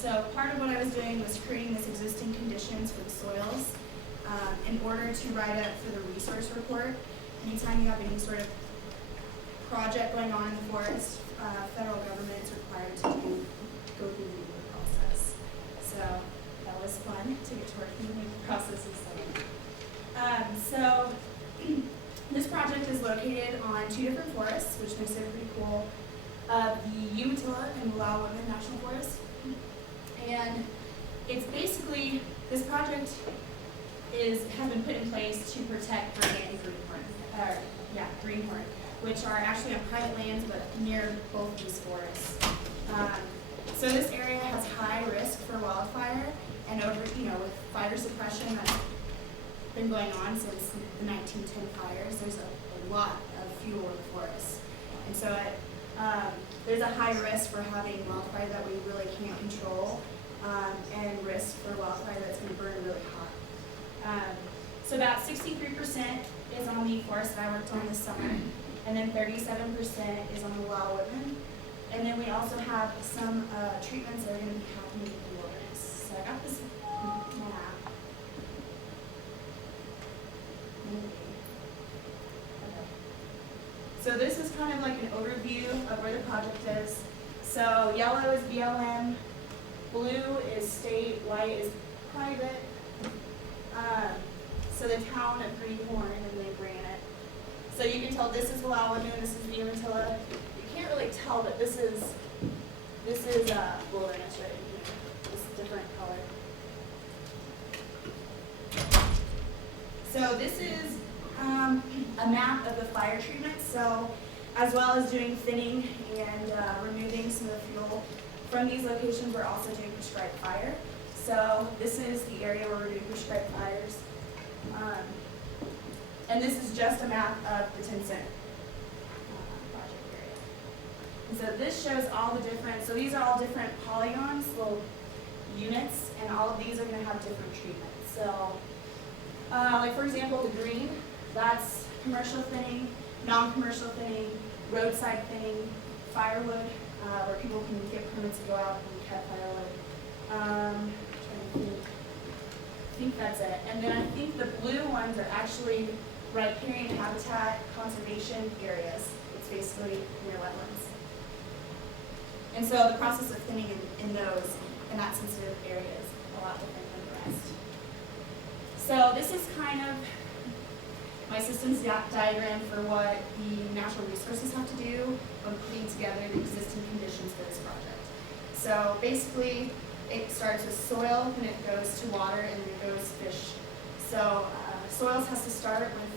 So part of what I was doing was creating this existing conditions for the soils in order to write up for the resource report. Anytime you have any sort of project going on in the forest, federal government is required to go through the NEPA process. So that was fun to get to work through the NEPA process this summer. This project is located on 2 different forests, which makes it pretty cool. The Umatilla and Wallowa Woodland National Forest. And it's basically, this project has been put in place to protect Brant and Greenhorn, which are actually on private lands but near both these forests. So this area has high risk for wildfire, and with fire suppression that's been going on since the 1910 fires, there's a lot of fuel in the forest. And so there's a high risk for having wildfire that we really can't control, and risk for wildfire that's going to burn really hot. So about 63% is on the forest that I worked on this summer, and then 37% is on the Wallowa Woodland. And then we also have some treatments that are going to be happening in the wilderness. So I got this map. So this is kind of like an overview of where the project is. So yellow is BLM, blue is state, white is private. So the town of Greenhorn and then Granite. So you can tell this is Wallowa Woodland, this is Umatilla. You can't really tell, but this is wilderness right here. This is a different color. So this is a map of the fire treatment. So as well as doing thinning and removing some of the fuel from these locations, we're also doing prescribed fire. So this is the area where we're doing prescribed fires. And this is just a map of the 10 cent project area. And so this shows all the different, so these are all different polygons, little units, and all of these are going to have different treatments. So like for example, the green, that's commercial thinning, non-commercial thinning, roadside thinning, firewood, where people can get permits to go out and cut firewood. I think that's it. And then I think the blue ones are actually riparian habitat conservation areas. It's basically near wetlands. And so the process of thinning in those, in that sensitive area, is a lot different than the rest. So this is kind of my systems diagram for what the natural resources have to do when putting together the existing conditions for this project. So basically, it starts with soil, then it goes to water, and then it goes fish. So soils has to start with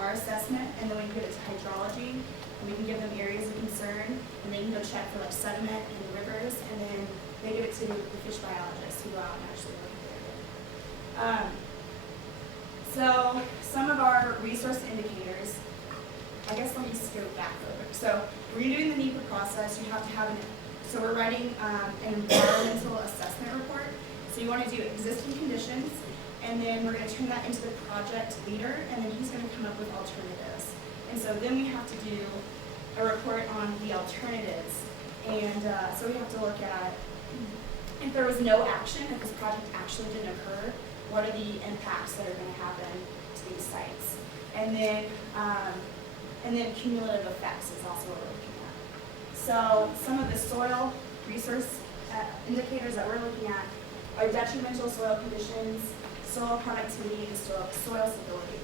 our assessment, and then we can get it to hydrology, and we can give them areas of concern, and they can go check for like sediment in the rivers, and then they give it to the fish biologists who go out and actually look at the area. So some of our resource indicators, I guess let me go back real quick. So when you're doing the NEPA process, you have to have so we're writing an environmental assessment report. So you want to do existing conditions, and then we're going to turn that into the project leader, and then he's going to come up with alternatives. And so then we have to do a report on the alternatives. And so we have to look at if there was no action, if this project actually didn't occur, what are the impacts that are going to happen to these sites? And then cumulative effects is also what we're looking at. So some of the soil resource indicators that we're looking at are detrimental soil conditions, soil productivity, and soil stability.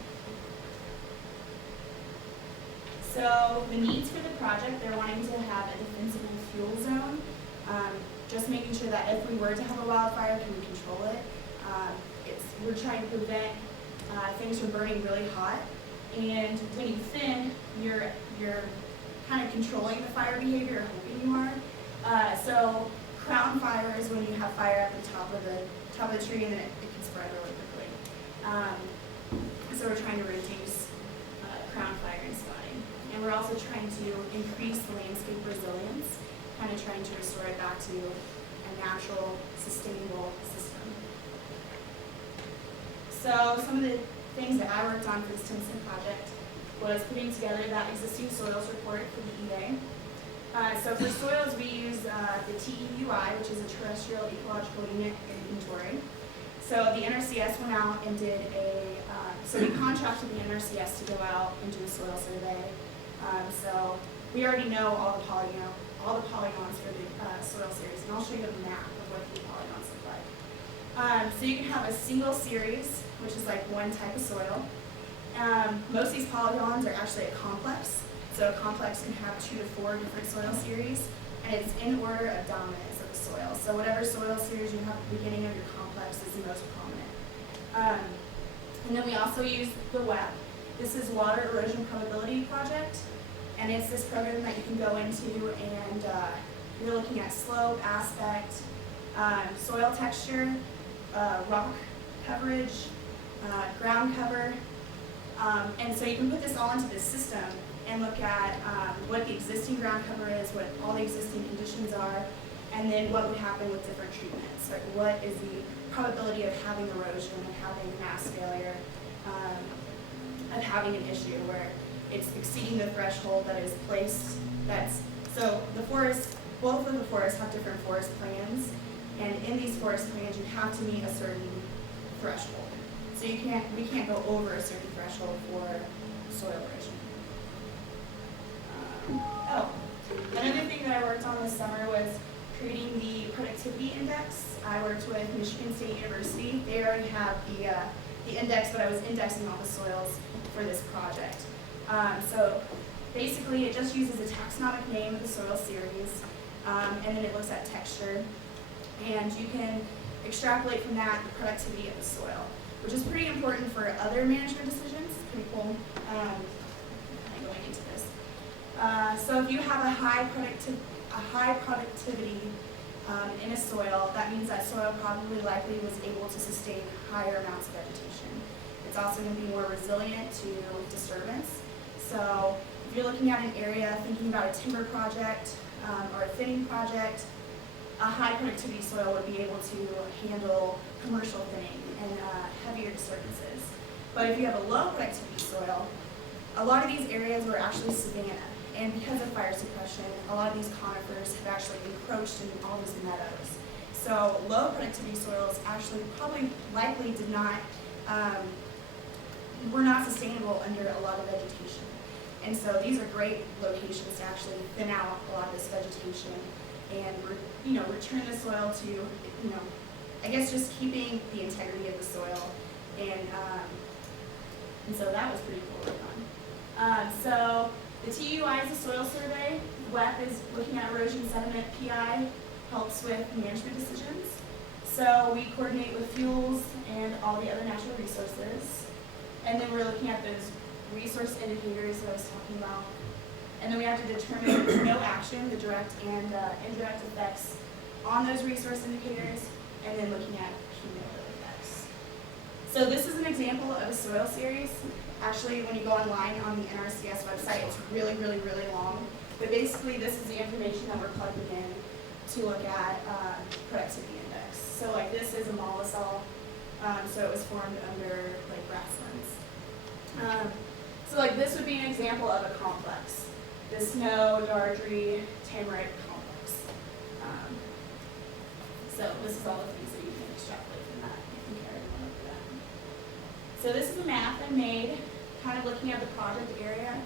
So the needs for the project, they're wanting to have a defensible fuel zone, just making sure that if we were to have a wildfire, can we control it? We're trying to prevent things from burning really hot. And when you thin, you're kind of controlling the fire behavior, or hoping you are. So crown fire is when you have fire at the top of the tree, and then it can spread really quickly. So we're trying to reduce crown fire and spotting. And we're also trying to increase the landscape resilience, kind of trying to restore it back to a natural, sustainable system. So some of the things that I worked on for this 10 cent project was putting together that existing soils report for the EA. So for soils, we use the TEUI, which is a terrestrial ecological unit inventory. So the NRCS went out and did so we contracted the NRCS to go out and do a soil survey. So we already know all the polygons for the soil series, and I'll show you a map of what the polygons look like. So you can have a single series, which is like one type of soil. Most of these polygons are actually a complex. So a complex can have 2 to 4 different soil series, and it's in order of dominance of the soil. So whatever soil series you have at the beginning of your complex is the most prominent. And then we also use the WEP. This is Water Erosion Probability Project, and it's this program that you can go into and you're looking at slope, aspect, soil texture, rock coverage, ground cover. And so you can put this all into this system and look at what the existing ground cover is, what all the existing conditions are, and then what would happen with different treatments. Like what is the probability of having erosion, of having mass failure, of having an issue where it's exceeding the threshold that is placed. So the forest, both of the forests have different forest plans, and in these forest plans you have to meet a certain threshold. So we can't go over a certain threshold for soil erosion. Another thing that I worked on this summer was creating the productivity index. I worked with Michigan State University. They already have the index, but I was indexing all the soils for this project. So basically it just uses a taxonomic name of the soil series, and then it looks at texture. And you can extrapolate from that the productivity of the soil, which is pretty important for other management decisions. It's pretty cool. Going into this. So if you have a high productivity in a soil, that means that soil probably likely was able to sustain higher amounts of vegetation. It's also going to be more resilient to disturbance. So if you're looking at an area, thinking about a timber project or a thinning project, a high productivity soil would be able to handle commercial thinning and heavier disturbances. But if you have a low productivity soil, a lot of these areas were actually savanna. And because of fire suppression, a lot of these conifers have actually encroached in all these meadows. So low productivity soils actually probably likely did not, were not sustainable under a lot of vegetation. And so these are great locations to actually thin out a lot of this vegetation and return the soil to, I guess just keeping the integrity of the soil. And so that was pretty cool to work on. So the TUI is a soil survey. WEP is looking at erosion sediment. PI helps with management decisions. So we coordinate with fuels and all the other natural resources. And then we're looking at those resource indicators that I was talking about. And then we have to determine no action, the direct and indirect effects on those resource indicators, and then looking at cumulative effects. So this is an example of a soil series. Actually, when you go online on the NRCS website, it's really, really, really long. But basically, this is the information that we're plugging in to look at productivity index. So like this is a mollisol, so it was formed under like grasslands. So like this would be an example of a complex. The snow, Dardrey, Tamarack complex. So this is all the things that you can extrapolate from that if you carry one over that. So this is a map I made, kind of looking at the project area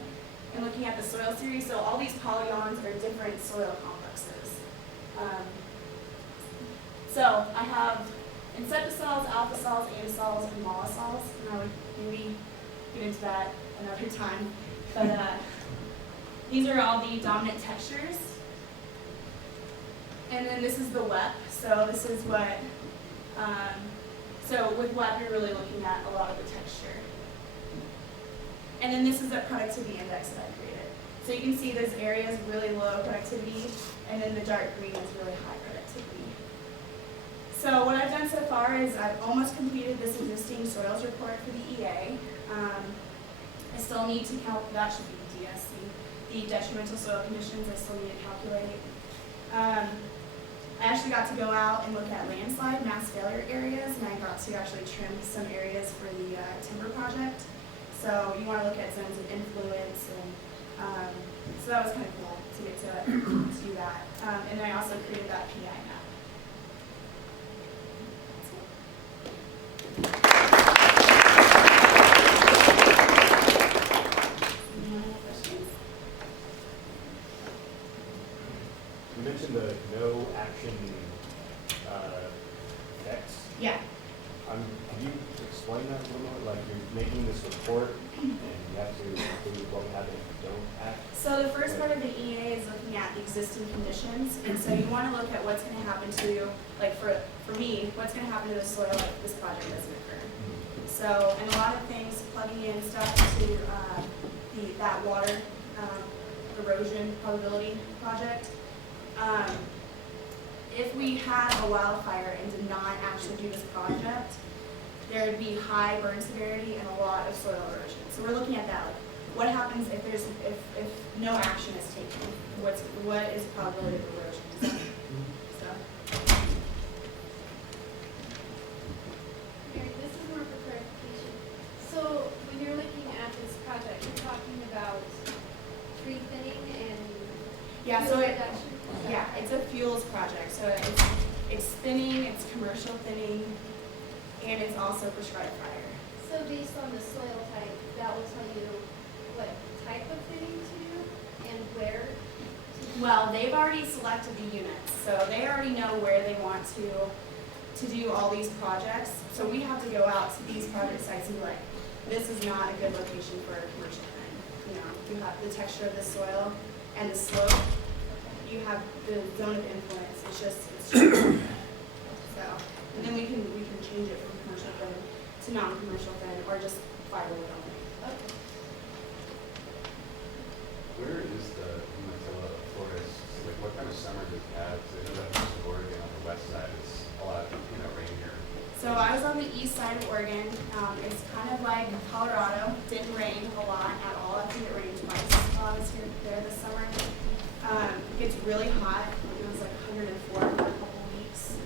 and looking at the soil series. So all these polygons are different soil complexes. So I have insectisols, alphasols, aerosols, and mollisols, and I would maybe get into that another time. But these are all the dominant textures. And then this is the WEP. So this is what, so with WEP you're really looking at a lot of the texture. And then this is a productivity index that I created. So you can see this area is really low productivity, and then the dark green is really high productivity. So what I've done so far is I've almost completed this existing soils report for the EA. I still need to that should be DSC. The detrimental soil conditions I still need to calculate. I actually got to go out and look at landslide mass failure areas, and I got to actually trim some areas for the timber project. So you want to look at zones of influence and So that was kind of cool to get to do that. And then I also created that PI map. Any more questions? You mentioned the no action text. Yeah. Could you explain that a little more? Like you're making this report and you have to include what happens if you don't act? So the first part of the EA is looking at the existing conditions, and so you want to look at what's going to happen to, like for me, what's going to happen to the soil if this project doesn't occur. So, and a lot of things, plugging in stuff to that water erosion probability project. If we had a wildfire and did not actually do this project, there would be high burn severity and a lot of soil erosion. So we're looking at that, like what happens if there's if no action is taken? What is the probability of erosion? So. Mary, this is more for clarification. So when you're looking at this project, you're talking about tree thinning and Yeah, fuel so reduction? yeah, it's a fuels project. So it's thinning, it's commercial thinning, and it's also prescribed fire. So based on the soil type, that will tell you what type of thinning to do and where to do? Well, they've already selected the units, so they already know where they want to do all these projects. So we have to go out to these project sites and be like, this is not a good location for a commercial thing. You know, you have the texture of the soil and the slope. You have the zone of influence. It's just so. And then we can change it from commercial thin to non-commercial thin or just firewood only. Okay. Where is the Umatilla forest? Like, what kind of summer does it have? 'Cause I know that most of Oregon on the west side is a lot, rain here. So I was on the east side of Oregon. It's kind of like Colorado. Didn't rain a lot at all. I think it rained twice while I was there this summer. It gets really hot. It was like 104 for a couple of weeks.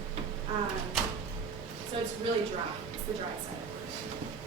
So it's really dry. It's the dry side of Oregon.